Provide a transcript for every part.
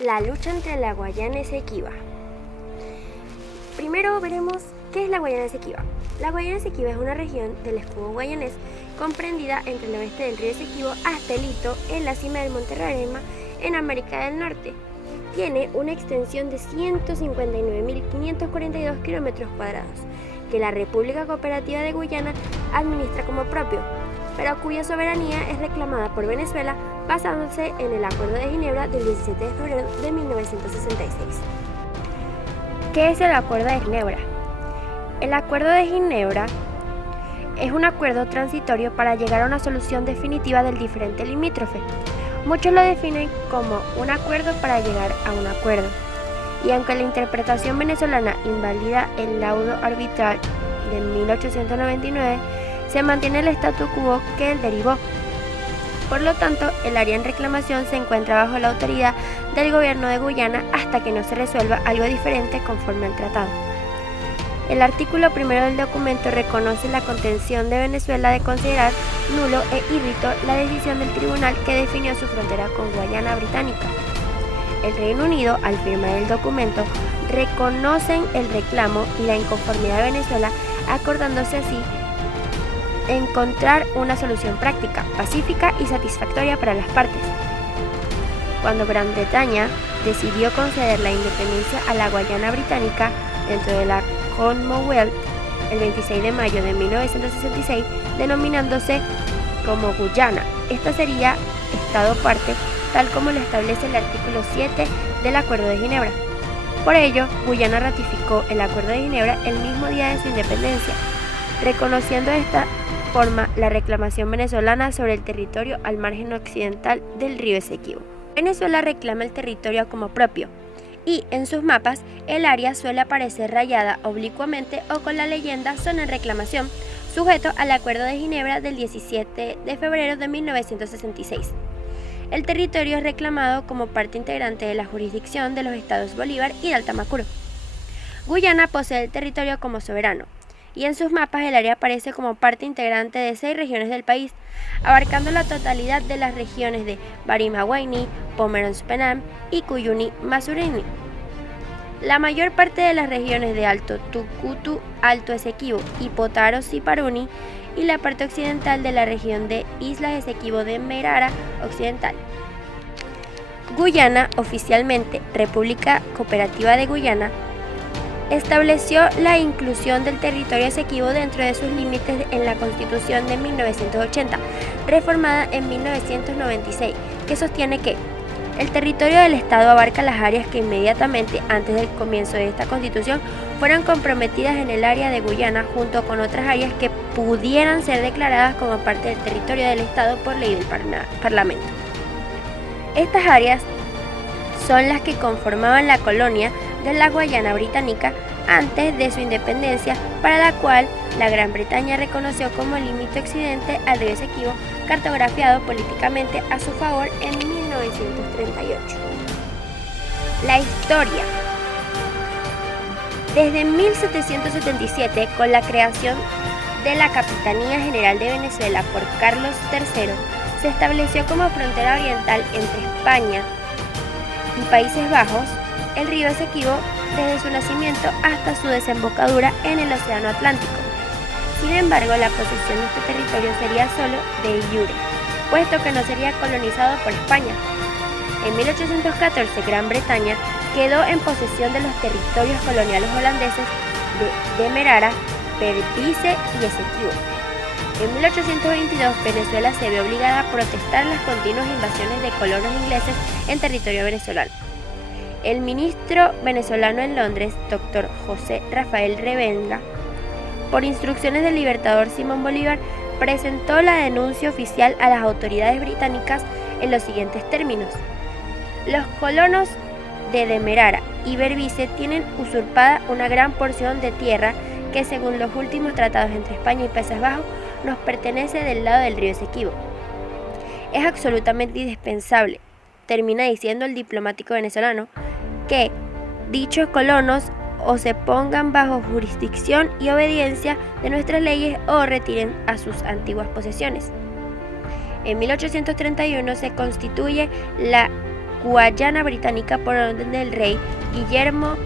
La lucha entre la Guayana Esequiba. Primero veremos qué es la Guayana Esequiba. La Guayana Esequiba es una región del escudo guayanés comprendida entre el oeste del río Esequibo hasta el hito en la cima del Monte Roraima en América del Norte. Tiene una extensión de 159.542 kilómetros cuadrados que la República Cooperativa de Guyana administra como propio, pero cuya soberanía es reclamada por Venezuela basándose en el Acuerdo de Ginebra del 17 de febrero de 1966. ¿Qué es el Acuerdo de Ginebra? El Acuerdo de Ginebra es un acuerdo transitorio para llegar a una solución definitiva del diferente limítrofe. Muchos lo definen como un acuerdo para llegar a un acuerdo, y aunque la interpretación venezolana invalida el laudo arbitral de 1899, se mantiene el statu quo que él derivó. Por lo tanto, el área en reclamación se encuentra bajo la autoridad del gobierno de Guyana hasta que no se resuelva algo diferente conforme al tratado. El artículo primero del documento reconoce la contención de Venezuela de considerar nulo e irrito la decisión del tribunal que definió su frontera con Guayana Británica. El Reino Unido, al firmar el documento, reconocen el reclamo y la inconformidad de Venezuela, acordándose así encontrar una solución práctica, pacífica y satisfactoria para las partes. Cuando Gran Bretaña decidió conceder la independencia a la Guayana Británica dentro de la Commonwealth el 26 de mayo de 1966, denominándose como Guyana, esta sería Estado parte, tal como lo establece el artículo 7 del Acuerdo de Ginebra. Por ello, Guyana ratificó el Acuerdo de Ginebra el mismo día de su independencia, reconociendo de esta forma la reclamación venezolana sobre el territorio al margen occidental del río Esequibo. Venezuela reclama el territorio como propio, y en sus mapas el área suele aparecer rayada oblicuamente o con la leyenda zona en reclamación, sujeto al Acuerdo de Ginebra del 17 de febrero de 1966. El territorio es reclamado como parte integrante de la jurisdicción de los estados Bolívar y de Altamacuro. Guyana posee el territorio como soberano, y en sus mapas el área aparece como parte integrante de 6 regiones del país, abarcando la totalidad de las regiones de Barima-Guayní, Pomerons-Penam y Cuyuni-Masurini. La mayor parte de las regiones de Alto Tucutu, Alto Esequibo y Potaro-Ciparuni, y la parte occidental de la región de Islas Esequibo de Merara Occidental. Guyana, oficialmente República Cooperativa de Guyana, estableció la inclusión del territorio Esequibo dentro de sus límites en la Constitución de 1980, reformada en 1996, que sostiene que el territorio del Estado abarca las áreas que inmediatamente antes del comienzo de esta Constitución fueron comprometidas en el área de Guyana, junto con otras áreas que pudieran ser declaradas como parte del territorio del Estado por ley del Parlamento. Estas áreas son las que conformaban la colonia de la Guayana Británica antes de su independencia, para la cual la Gran Bretaña reconoció como límite occidente al río Esequibo, cartografiado políticamente a su favor en 1938. La historia. Desde 1777, con la creación de la Capitanía General de Venezuela por Carlos III, se estableció como frontera oriental entre España y Países Bajos el río Esequibo desde su nacimiento hasta su desembocadura en el Océano Atlántico. Sin embargo, la posesión de este territorio sería solo de iure, puesto que no sería colonizado por España. En 1814, Gran Bretaña quedó en posesión de los territorios coloniales holandeses de Demerara, Perdice y Esequibo. En 1822, Venezuela se vio obligada a protestar las continuas invasiones de colonos ingleses en territorio venezolano. El ministro venezolano en Londres, Dr. José Rafael Revenga, por instrucciones del libertador Simón Bolívar, presentó la denuncia oficial a las autoridades británicas en los siguientes términos: los colonos de Demerara y Berbice tienen usurpada una gran porción de tierra que, según los últimos tratados entre España y Países Bajos, nos pertenece del lado del río Esequibo. Es absolutamente indispensable, termina diciendo el diplomático venezolano, que dichos colonos o se pongan bajo jurisdicción y obediencia de nuestras leyes o retiren a sus antiguas posesiones. En 1831 se constituye la Guayana Británica por orden del rey Guillermo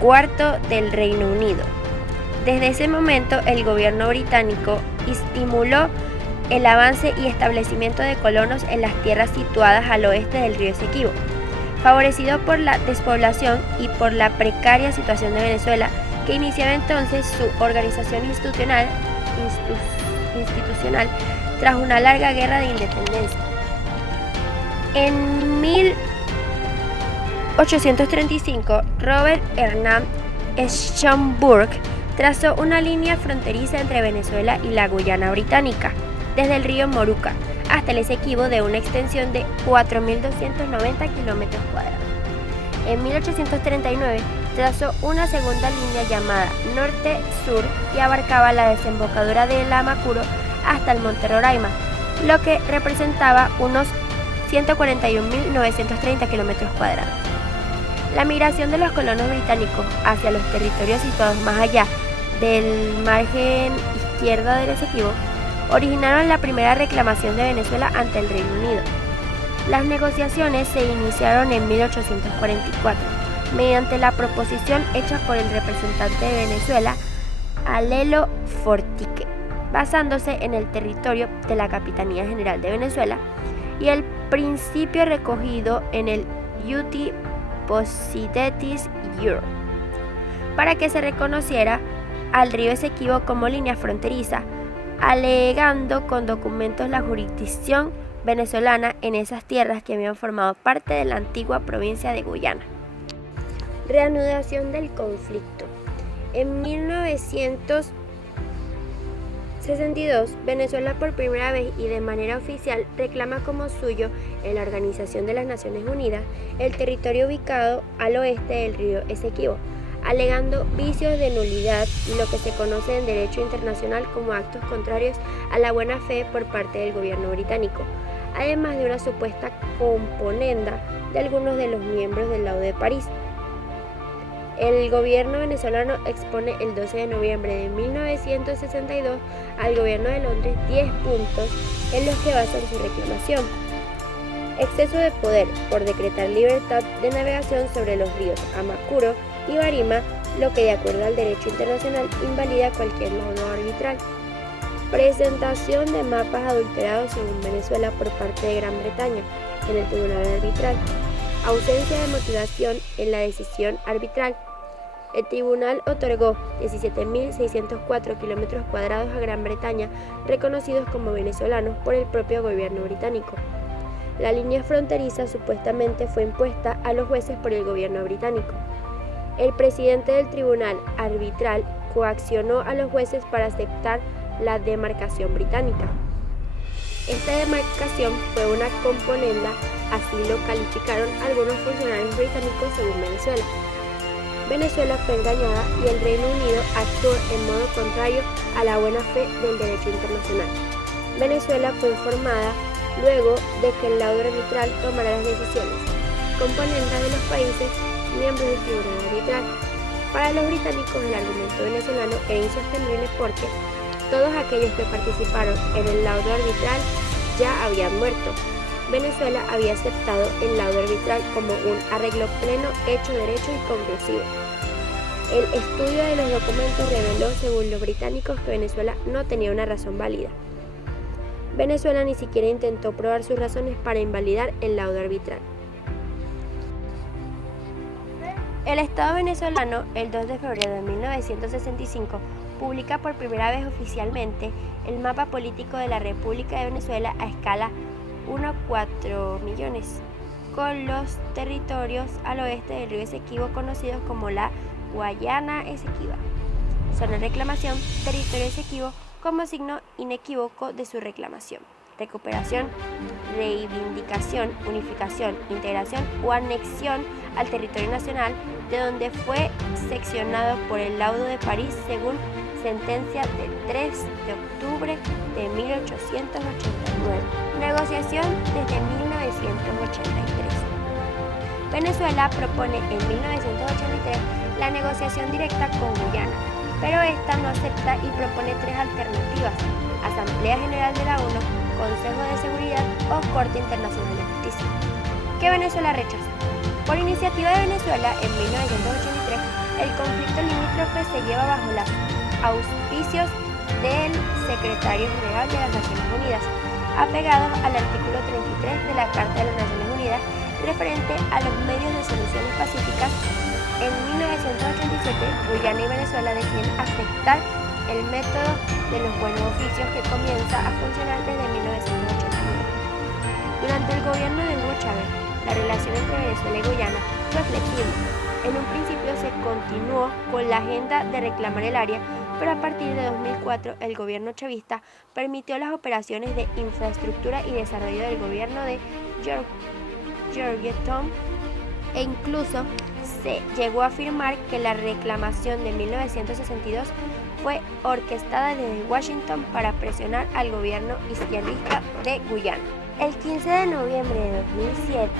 IV del Reino Unido. Desde ese momento, el gobierno británico estimuló el avance y establecimiento de colonos en las tierras situadas al oeste del río Esequibo. Favorecido por la despoblación y por la precaria situación de Venezuela, que iniciaba entonces su organización institucional tras una larga guerra de independencia. En 1835, Robert Hernán Schomburg trazó una línea fronteriza entre Venezuela y la Guyana Británica, desde el río Moruca hasta el Esequibo, de una extensión de 4.290 kilómetros cuadrados. En 1839 trazó una segunda línea llamada Norte-Sur y abarcaba la desembocadura del Amacuro hasta el Monte Roraima, lo que representaba unos 141.930 kilómetros cuadrados. La migración de los colonos británicos hacia los territorios situados más allá del margen izquierda del Esequibo originaron la primera reclamación de Venezuela ante el Reino Unido. Las negociaciones se iniciaron en 1844 mediante la proposición hecha por el representante de Venezuela, Alelo Fortique, basándose en el territorio de la Capitanía General de Venezuela y el principio recogido en el Uti Possidetis Iure, para que se reconociera al río Esequibo como línea fronteriza, alegando con documentos la jurisdicción venezolana en esas tierras que habían formado parte de la antigua provincia de Guyana. Reanudación del conflicto. En 1962, Venezuela por primera vez y de manera oficial reclama como suyo en la Organización de las Naciones Unidas el territorio ubicado al oeste del río Esequibo, alegando vicios de nulidad y lo que se conoce en derecho internacional como actos contrarios a la buena fe por parte del gobierno británico, además de una supuesta componenda de algunos de los miembros del Laudo de París. El gobierno venezolano expone el 12 de noviembre de 1962 al gobierno de Londres 10 puntos en los que basan su reclamación. Exceso de poder por decretar libertad de navegación sobre los ríos Amacuro y Barima, lo que de acuerdo al derecho internacional invalida cualquier laudo arbitral. Presentación de mapas adulterados según Venezuela por parte de Gran Bretaña en el Tribunal Arbitral. Ausencia de motivación en la decisión arbitral. El tribunal otorgó 17.604 kilómetros cuadrados a Gran Bretaña, reconocidos como venezolanos por el propio gobierno británico. La línea fronteriza supuestamente fue impuesta a los jueces por el gobierno británico. El presidente del tribunal arbitral coaccionó a los jueces para aceptar la demarcación británica. Esta demarcación fue una componenda, así lo calificaron algunos funcionarios británicos según Venezuela. Venezuela fue engañada y el Reino Unido actuó en modo contrario a la buena fe del derecho internacional. Venezuela fue informada luego de que el laudo arbitral tomara las decisiones, componenda de los países miembros del tribunal arbitral. Para los británicos el argumento venezolano era insostenible porque todos aquellos que participaron en el laudo arbitral ya habían muerto. Venezuela había aceptado el laudo arbitral como un arreglo pleno, hecho, derecho y conclusivo. El estudio de los documentos reveló, según los británicos, que Venezuela no tenía una razón válida. Venezuela ni siquiera intentó probar sus razones para invalidar el laudo arbitral. El Estado venezolano, el 2 de febrero de 1965, publica por primera vez oficialmente el mapa político de la República de Venezuela a escala 1:4 millones, con los territorios al oeste del río Esequibo conocidos como la Guayana Esequiba. Zona de reclamación, territorio Esequibo como signo inequívoco de su reclamación. Recuperación, reivindicación, unificación, integración o anexión al territorio nacional de donde fue seccionado por el laudo de París según sentencia del 3 de octubre de 1889. Negociación desde 1983. Venezuela propone en 1983 la negociación directa con Guyana, pero esta no acepta y propone tres alternativas: Asamblea General de la ONU, Consejo de Seguridad o Corte Internacional de Justicia. que Venezuela rechazó. Por iniciativa de Venezuela, en 1983, el conflicto limítrofe se lleva bajo los auspicios del Secretario General de las Naciones Unidas, apegados al artículo 33 de la Carta de las Naciones Unidas referente a los medios de soluciones pacíficas. En 1987, Guyana y Venezuela deciden aceptar el método de los buenos oficios que comienza a funcionar desde 1989. Durante el gobierno de Hugo Chávez, la relación entre Venezuela y Guyana fue flexible. En un principio se continuó con la agenda de reclamar el área, pero a partir de 2004 el gobierno chavista permitió las operaciones de infraestructura y desarrollo del gobierno de Georgetown e incluso se llegó a afirmar que la reclamación de 1962 fue orquestada desde Washington para presionar al gobierno izquierdista de Guyana. El 15 de noviembre de 2007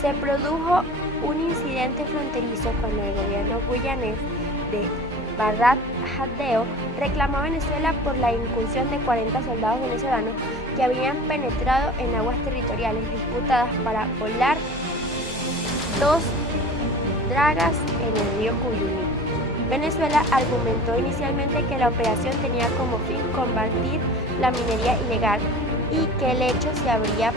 se produjo un incidente fronterizo cuando el gobierno guyanés de Barrat Jadeo reclamó a Venezuela por la incursión de 40 soldados venezolanos que habían penetrado en aguas territoriales disputadas para volar 2 dragas en el río Cuyuní. Venezuela argumentó inicialmente que la operación tenía como fin combatir la minería ilegal y que el hecho se habría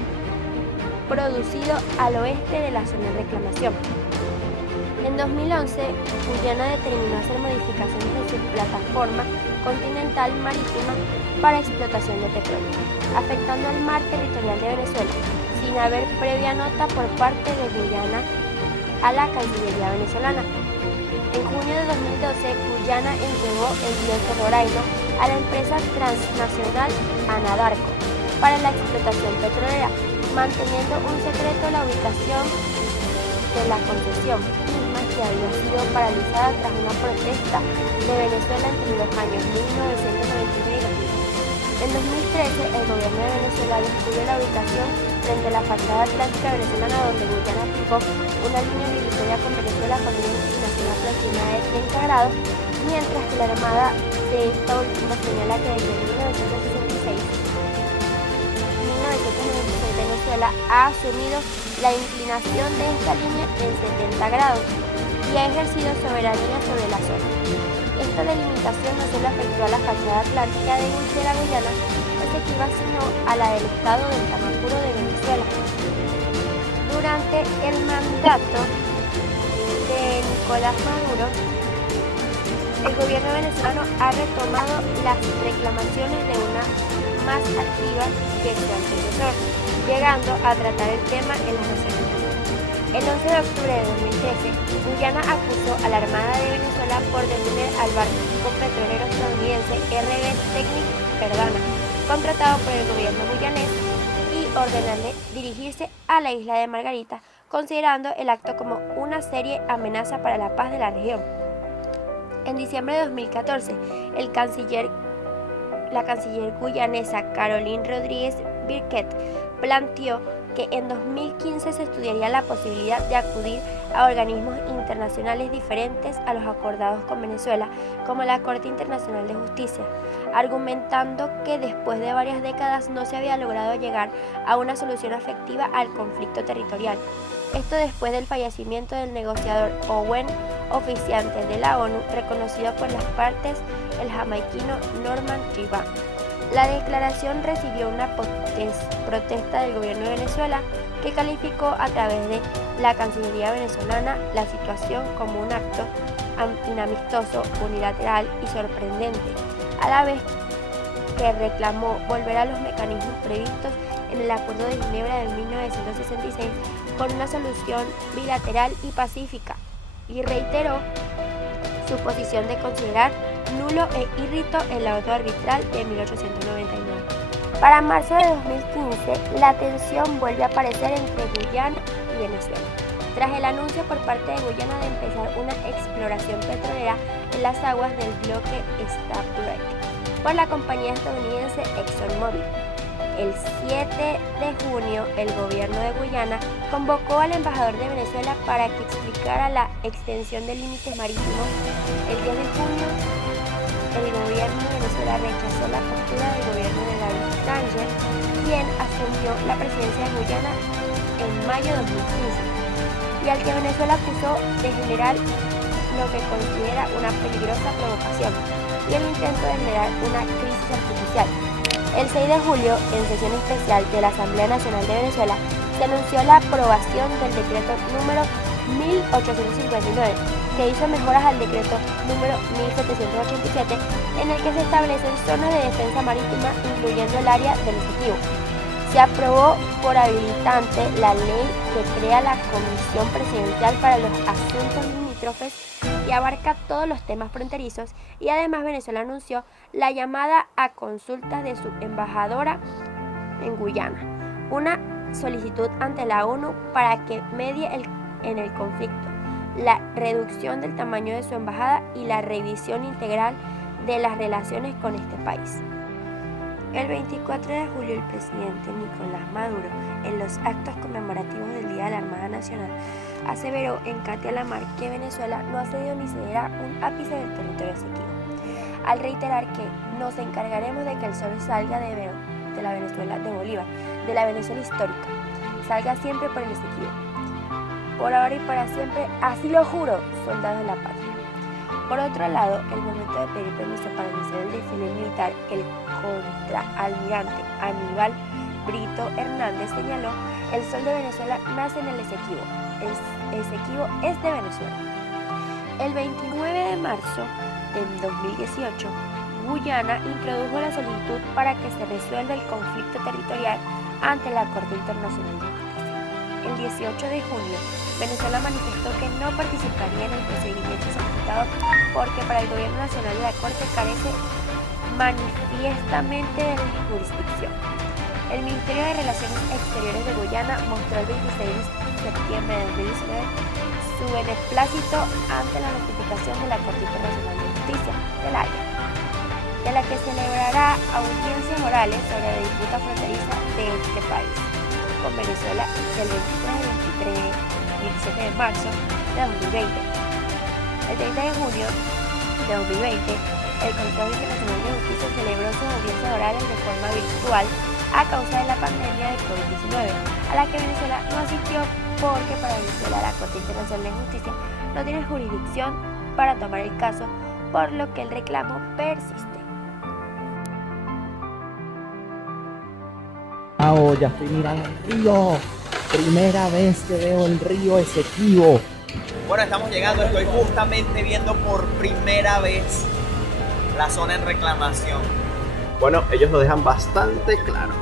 producido al oeste de la zona de reclamación. En 2011, Guyana determinó hacer modificaciones de su plataforma continental marítima para explotación de petróleo, afectando al mar territorial de Venezuela, sin haber previa nota por parte de Guyana a la Cancillería venezolana. En junio de 2012, Guyana entregó el Bioto Roraima a la empresa transnacional Anadarko para la explotación petrolera, manteniendo un secreto la ubicación de la concesión, misma que había sido paralizada tras una protesta de Venezuela entre los años 1991 y 2000. En 2013, el gobierno de Venezuela descubrió la ubicación frente a la fachada atlántica venezolana, donde Guyana aplicó una línea divisoria con Venezuela con una inclinación aproximada de 30 grados, mientras que la armada de esta última señala que desde 1996 Venezuela ha asumido la inclinación de esta línea en 70 grados y ha ejercido soberanía sobre la zona. Esta delimitación no solo afectó a la fachada atlántica de la Guyana efectiva, sino a la del estado del Tamacuro de Venezuela. Durante el mandato de Nicolás Maduro, el gobierno venezolano ha retomado las reclamaciones de una más activa que su antecesor, llegando a tratar el tema en las Naciones Unidas. El 11 de octubre de 2013, Guyana acusó a la Armada de Venezuela por detener al barco petrolero estadounidense RB Technic Perdana, contratado por el gobierno guyanés, y ordenarle dirigirse a la isla de Margarita, considerando el acto como una seria amenaza para la paz de la región. En diciembre de 2014, la canciller guyanesa Caroline Rodríguez Birquet planteó que en 2015 se estudiaría la posibilidad de acudir a organismos internacionales diferentes a los acordados con Venezuela, como la Corte Internacional de Justicia, argumentando que después de varias décadas no se había logrado llegar a una solución efectiva al conflicto territorial. Esto después del fallecimiento del negociador Owen Oficiante de la ONU, reconocido por las partes, el jamaiquino Norman Gibbon. La declaración recibió una protesta del gobierno de Venezuela, que calificó a través de la Cancillería venezolana la situación como un acto inamistoso, unilateral y sorprendente, a la vez que reclamó volver a los mecanismos previstos en el Acuerdo de Ginebra de 1966 con una solución bilateral y pacífica, y reiteró su posición de considerar nulo e irrito el auto arbitral de 1899. Para marzo de 2015, la tensión vuelve a aparecer entre Guyana y Venezuela, tras el anuncio por parte de Guyana de empezar una exploración petrolera en las aguas del bloque Stabroek por la compañía estadounidense ExxonMobil. El 7 de junio, el gobierno de Guyana convocó al embajador de Venezuela para que explicara la extensión de límites marítimos. El 10 de junio, el gobierno de Venezuela rechazó la postura del gobierno de David Tánger, quien asumió la presidencia de Guyana en mayo de 2015 y al que Venezuela acusó de generar lo que considera una peligrosa provocación y el intento de generar una crisis artificial. El 6 de julio, en sesión especial de la Asamblea Nacional de Venezuela, se anunció la aprobación del decreto número 1859, que hizo mejoras al decreto número 1787, en el que se establecen zonas de defensa marítima, incluyendo el área del Esequibo. Se aprobó por habilitante la ley que crea la Comisión Presidencial para los Asuntos Limítrofes y abarca todos los temas fronterizos, y además Venezuela anunció la llamada a consulta de su embajadora en Guyana, una solicitud ante la ONU para que medie en el conflicto, la reducción del tamaño de su embajada y la revisión integral de las relaciones con este país. El 24 de julio, el presidente Nicolás Maduro, en los actos conmemorativos del Día de la Armada Nacional, aseveró en Katia la Mar que Venezuela no ha cedido ni cederá un ápice del territorio esequibo, al reiterar que nos encargaremos de que el sol salga de la Venezuela de Bolívar, de la Venezuela histórica, salga siempre por el Esequibo. Por ahora y para siempre, así lo juro, soldados de la patria. Por otro lado, el momento de pedir permiso para iniciar el desfile militar, el contraalmirante Aníbal Brito Hernández señaló: el sol de Venezuela nace en el Esequibo, el Esequibo es de Venezuela. El 29 de marzo de 2018, Guyana introdujo la solicitud para que se resuelva el conflicto territorial ante la Corte Internacional de Justicia. El 18 de junio, Venezuela manifestó que no participaría en el procedimiento solicitado porque para el gobierno nacional de la Corte carece manifiestamente de jurisdicción. El Ministerio de Relaciones Exteriores de Guyana mostró el 26 de septiembre de 2019 su beneplácito ante la notificación de la Corte Internacional de Justicia de La Haya, de la que celebrará audiencias orales sobre la disputa fronteriza de este país con Venezuela del 23 al 27 de marzo de 2020. El 30 de junio de 2020, el Consejo Internacional de Justicia celebró sus audiencias orales de forma virtual a causa de la pandemia de COVID-19, a la que Venezuela no asistió porque para Venezuela la Corte Internacional de Justicia no tiene jurisdicción para tomar el caso, por lo que el reclamo persiste. Ya estoy mirando el río. Primera vez que veo el río Esequibo. Bueno, estamos llegando, estoy justamente viendo por primera vez la zona en reclamación. Bueno, ellos lo dejan bastante claro.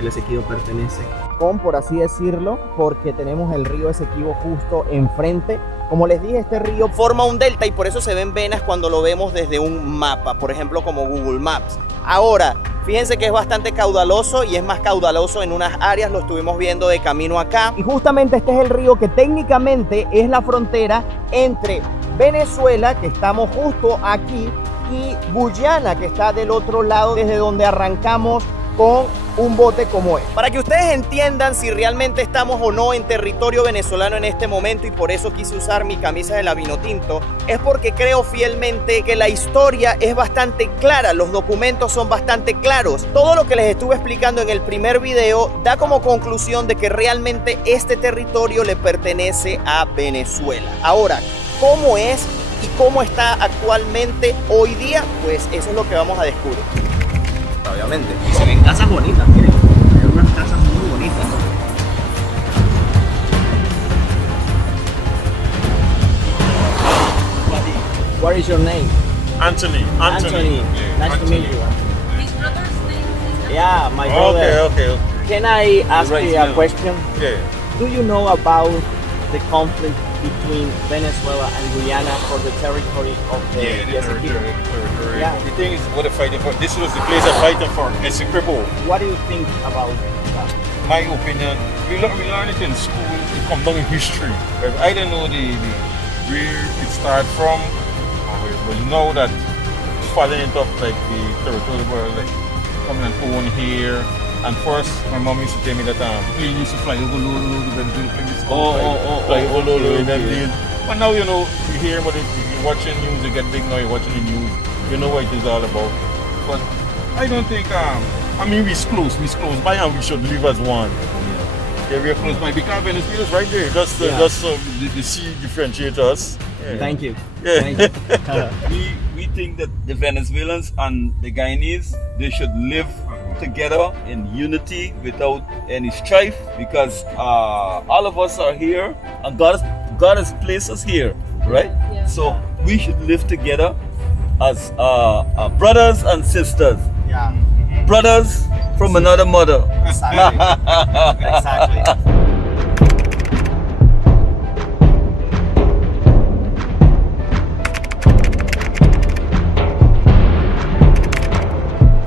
El Esequibo pertenece, Por así decirlo, porque tenemos el río Esequibo justo enfrente. Como les dije, este río Forma un delta y por eso se ven venas cuando lo vemos desde un mapa, por ejemplo como Google Maps. Ahora, fíjense que es bastante caudaloso y es más caudaloso en unas áreas, lo estuvimos viendo de camino acá. Y justamente este es el río que técnicamente es la frontera entre Venezuela, que estamos justo aquí, y Guyana, que está del otro lado, desde donde arrancamos con un bote como este. Para que ustedes entiendan si realmente estamos o no en territorio venezolano en este momento, y por eso quise usar mi camisa de la Vinotinto, es porque creo fielmente que la historia es bastante clara, los documentos son bastante claros. Todo lo que les estuve explicando en el primer video da como conclusión de que realmente este territorio le pertenece a Venezuela. Ahora, ¿cómo es y cómo está actualmente hoy día? Pues eso es lo que vamos a descubrir. obviamente. Y se ven casas bonitas, miren. Hay unas casas muy bonitas. What is your name? Anthony. Anthony. Yeah, Nice to meet you. His brother's name is Yeah, my brother. Okay. Can I ask Right, you a yeah. question? Yeah. Do you know about the conflict between Venezuela and Guyana for the territory of the Esequibo? Territory. Yeah. The thing is, what they're fighting for. This was the place they're fighting for. Esequibo. What do you think about that? My opinion, we learn it in school. It comes down in history. But I don't know where it started from. But you know that falling into like the territorial world, like coming and own here. And first, my mom used to tell me that plane used to fly over Lolo, the Venezuelan plane used to fly over Lolo in that plane. But now you know, you hear about it, you're watching news, you get big now, you're watching the news, you know what it is all about. But I don't think, I mean, we're close by and we should live as one. Yeah, we're close by. Because Venezuela is right there. Just the sea differentiates us. Yeah. Thank you. Yeah. Thank you. We think that the Venezuelans and the Guyanese, they should live together in unity without any strife, because all of us are here and God has placed us here, right? Yeah. So we should live together as brothers and sisters, Yeah. brothers from another mother. Exactly. Exactly.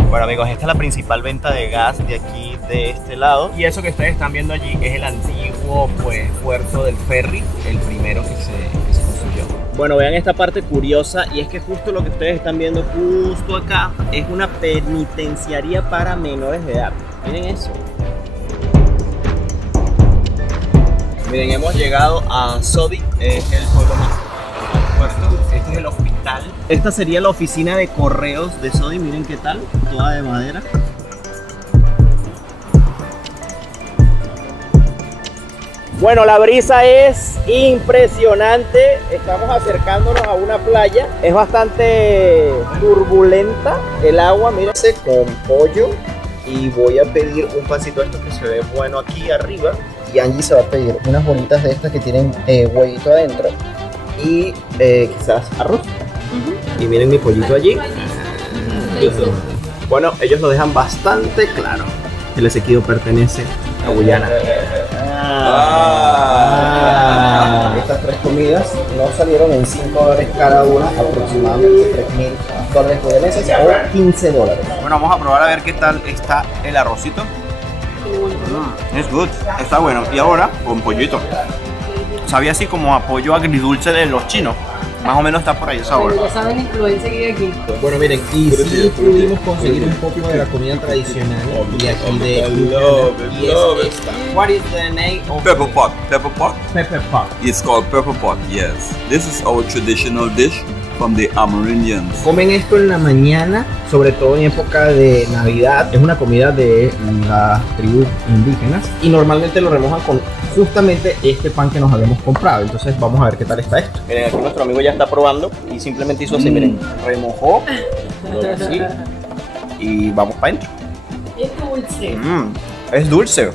Bueno amigos, esta es la principal venta de gas de aquí, de este lado. Y eso que ustedes están viendo allí es el antiguo pues, puerto del ferry, el primero que se construyó. Bueno, vean esta parte curiosa, y es que justo lo que ustedes están viendo justo acá es una penitenciaría para menores de edad. Miren eso. Miren, hemos llegado a Sodi, es el pueblo más puerto. Este es el hospital. Esta sería la oficina de correos de Sodi, miren qué tal, toda de madera. Bueno, la brisa es impresionante. Estamos acercándonos a una playa. Es bastante turbulenta el agua. Mira, con pollo. Y voy a pedir un pancito de estos que se ve bueno aquí arriba. Y Angie se va a pedir unas bolitas de estas que tienen huevito adentro. Y quizás arroz. Y miren mi pollito allí. Bueno, ellos lo dejan bastante claro. El Esequibo pertenece a Guyana. Estas tres comidas nos salieron en $5 cada una, aproximadamente $3,000 guyaneses o $15. Bueno, vamos a probar a ver qué tal está el arrocito. Es good, está bueno. Y ahora con pollito. Sabía así como a pollo agridulce de los chinos. Más o menos está por ahí el sabor. Ya saben la influencia que hay aquí. Bueno, miren, y sí pudimos conseguir un poco de la comida tradicional y aquí de Guyana, y es esta. What is the name of Pepper pot. Pepper pot? pepper pot? It's called pepper pot, yes. This is our traditional dish from the Amerindians. Comen esto en la mañana, sobre todo en época de Navidad. Es una comida de las tribus indígenas y normalmente lo remojan con justamente este pan que nos habíamos comprado. Entonces vamos a ver qué tal está esto. Miren, aquí nuestro amigo ya está probando y simplemente hizo así, miren, remojó, luego así, y vamos para adentro. Es dulce. Es dulce.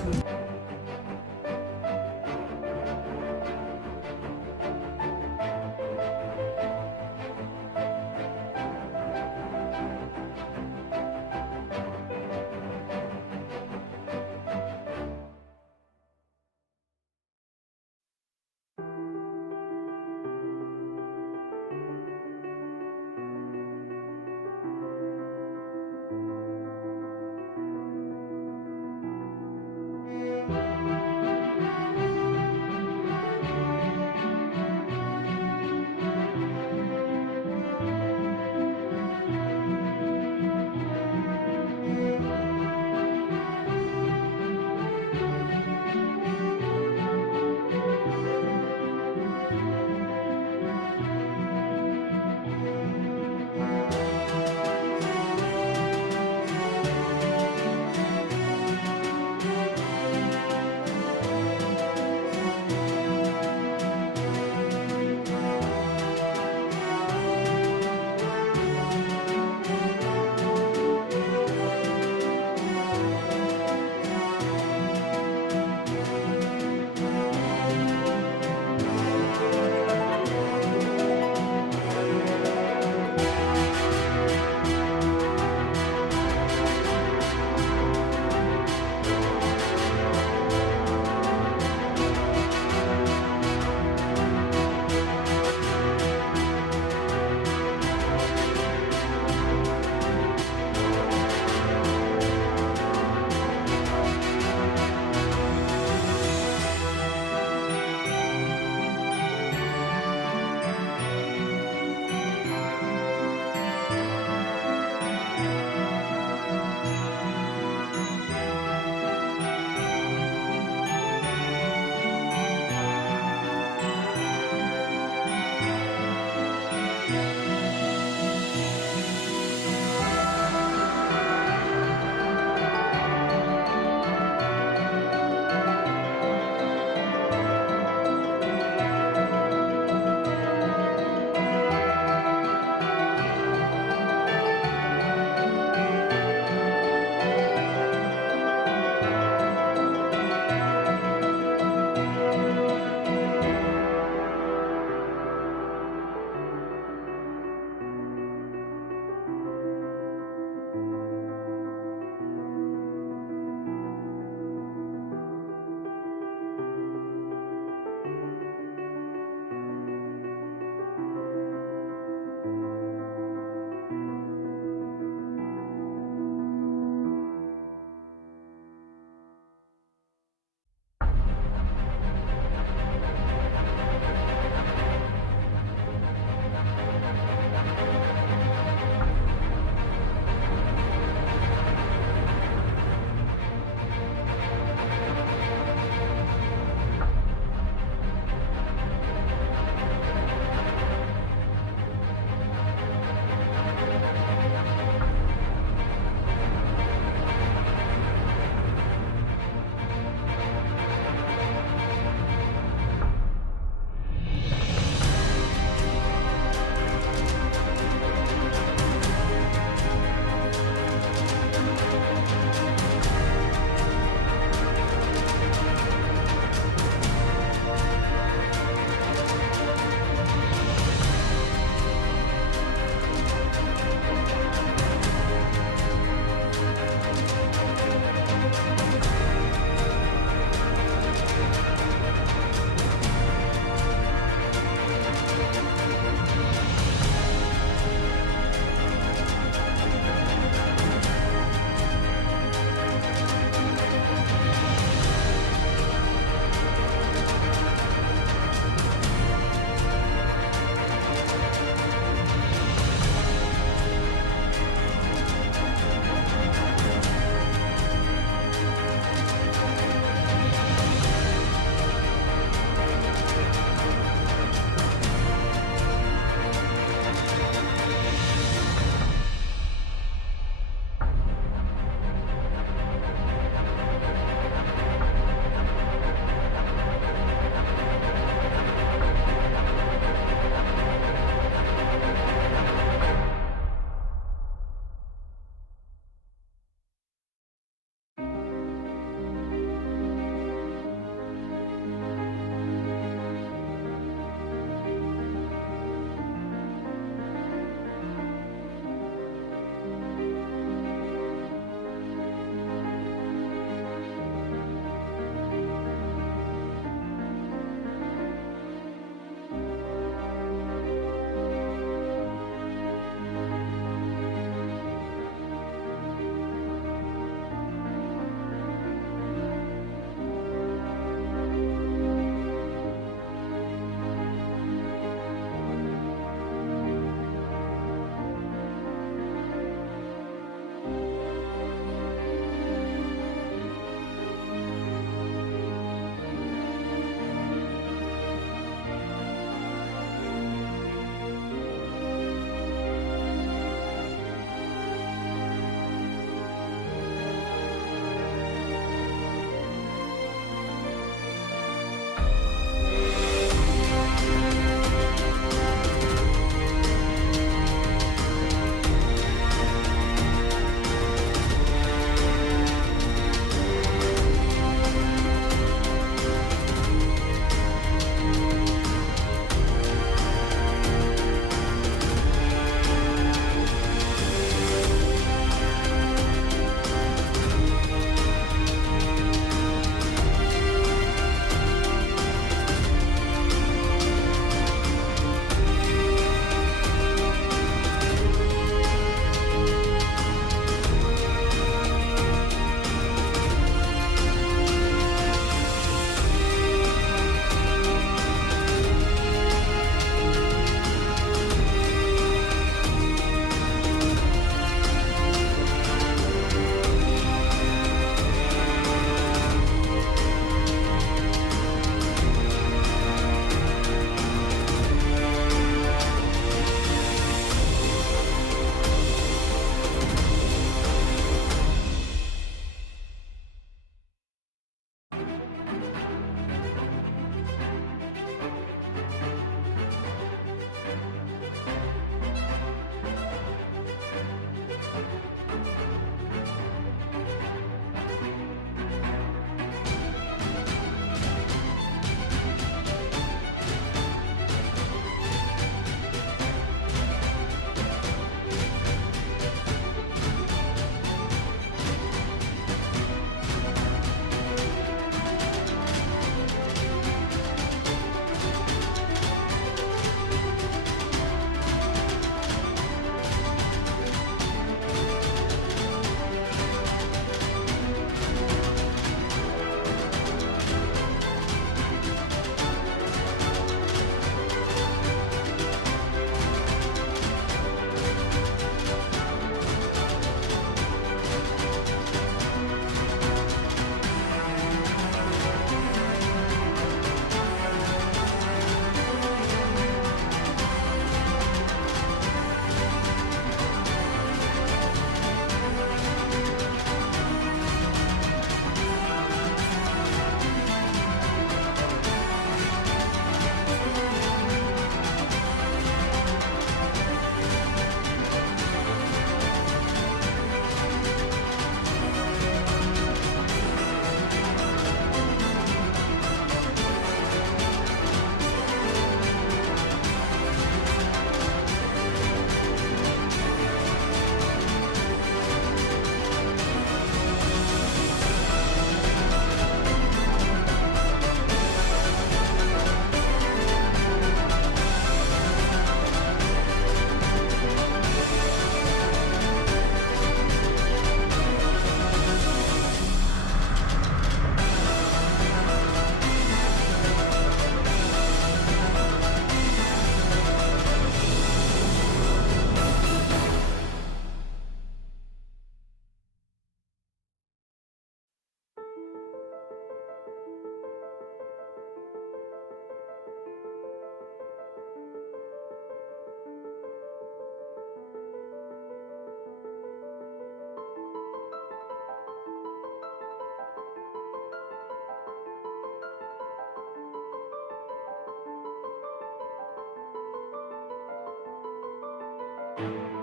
Chao.